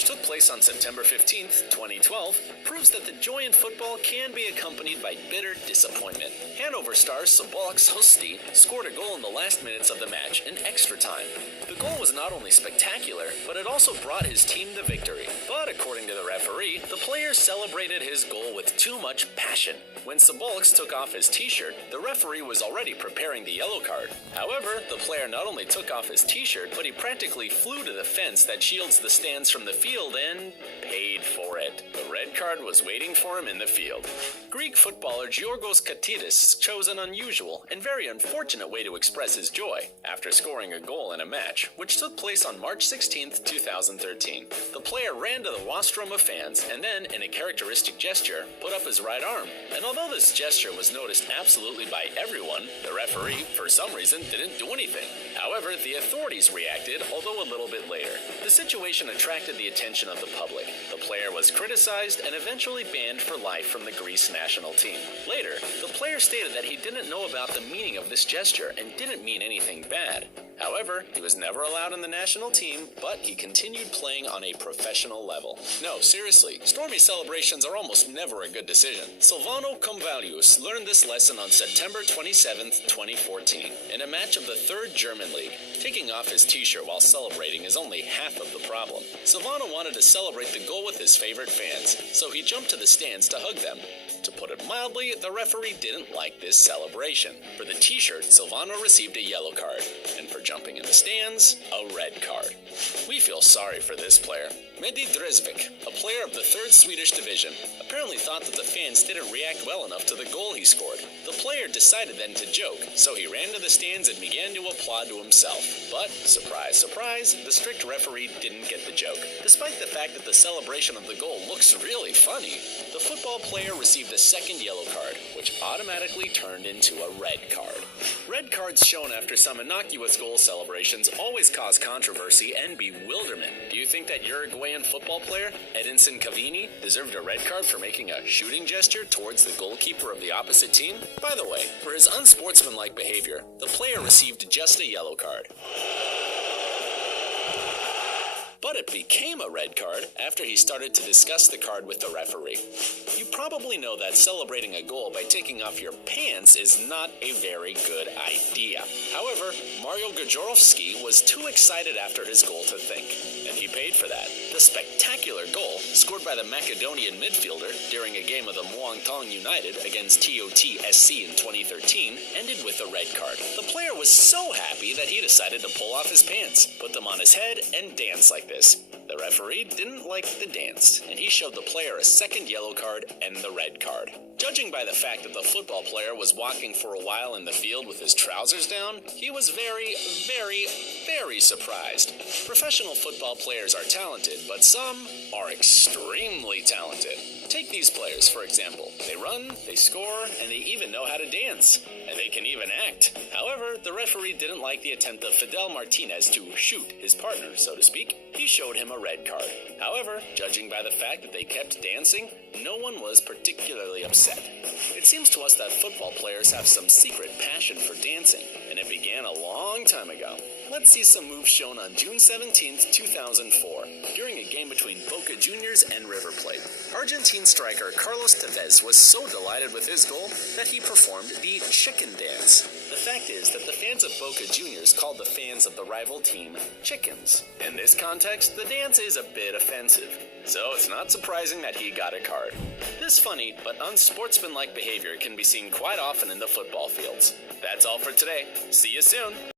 which took place on September 15th, 2012, proves that the joy in football can be accompanied by bitter disappointment. Hanover star Sobolaks Hosti scored a goal in the last minutes of the match in extra time. The goal was not only spectacular, but it also brought his team the victory. But according to the referee, the player celebrated his goal with too much passion. When Sobolaks took off his t-shirt, the referee was already preparing the yellow card. However, the player not only took off his t-shirt, but he practically flew to the fence that shields the stands from the field and paid for it. The red card was waiting for him in the field. Greek footballer Giorgos Katidis chose an unusual and very unfortunate way to express his joy after scoring a goal in a match, which took place on March 16, 2013. The player ran to the rostrum of fans and then, in a characteristic gesture, put up his right arm. And although this gesture was noticed absolutely by everyone, the referee, for some reason, didn't do anything. However, the authorities reacted, although a little bit later. The situation attracted the attention of the public. The player was criticized and eventually banned for life from the Greece national team. Later, the player stated that he didn't know about the meaning of this gesture and didn't mean anything bad. However, he was never allowed in the national team, but he continued playing on a professional level. No, seriously, stormy celebrations are almost never a good decision. Silvano Convalius learned this lesson on September 27, 2014, in a match of the 3rd German League. Taking off his t-shirt while celebrating is only half of the problem. Silvano wanted to celebrate the goal with his favorite fans, so he jumped to the stands to hug them. To put it mildly, the referee didn't like this celebration. For the t-shirt, Silvano received a yellow card, and for jumping in the stands, a red card. We feel sorry for this player. Mehdi Dresvik, a player of the 3rd Swedish division, apparently thought that the fans didn't react well enough to the goal he scored. The player decided then to joke, so he ran to the stands and began to applaud to himself. But, surprise, surprise, the strict referee didn't get the joke. Despite the fact that the celebration of the goal looks really funny, the football player received a second yellow card, which automatically turned into a red card. Red cards shown after some innocuous goal celebrations always cause controversy and bewilderment. Do you think that Uruguayan football player, Edinson Cavani, deserved a red card for making a shooting gesture towards the goalkeeper of the opposite team? By the way, for his unsportsmanlike behavior, the player received just a yellow card. But it became a red card after he started to discuss the card with the referee. You probably know that celebrating a goal by taking off your pants is not a very good idea. However, Mario Gajorovski was too excited after his goal to think, and he paid for that. The spectacular goal, scored by the Macedonian midfielder during a game of the Muangthong United against TOT-SC in 2013, ended with a red card. The player was so happy that he decided to pull off his pants, put them on his head, and dance like this. The referee didn't like the dance, and he showed the player a second yellow card and the red card. Judging by the fact that the football player was walking for a while in the field with his trousers down, he was very surprised. Professional football players are talented, but some are extremely talented. Take these players, for example. They run, they score, and they even know how to dance. And they can even act. However, the referee didn't like the attempt of Fidel Martinez to shoot his partner, so to speak. He showed him a red card. However, judging by the fact that they kept dancing, no one was particularly upset. It seems to us that football players have some secret passion for dancing, and it began a long time ago. Let's see some moves shown on June 17, 2004, during a game between Boca Juniors and River Plate. Argentine striker Carlos Tevez was so delighted with his goal that he performed the chicken dance. The fact is that the fans of Boca Juniors called the fans of the rival team chickens. In this context, the dance is a bit offensive, so it's not surprising that he got a card. This funny but unsportsmanlike behavior can be seen quite often in the football fields. That's all for today. See you soon!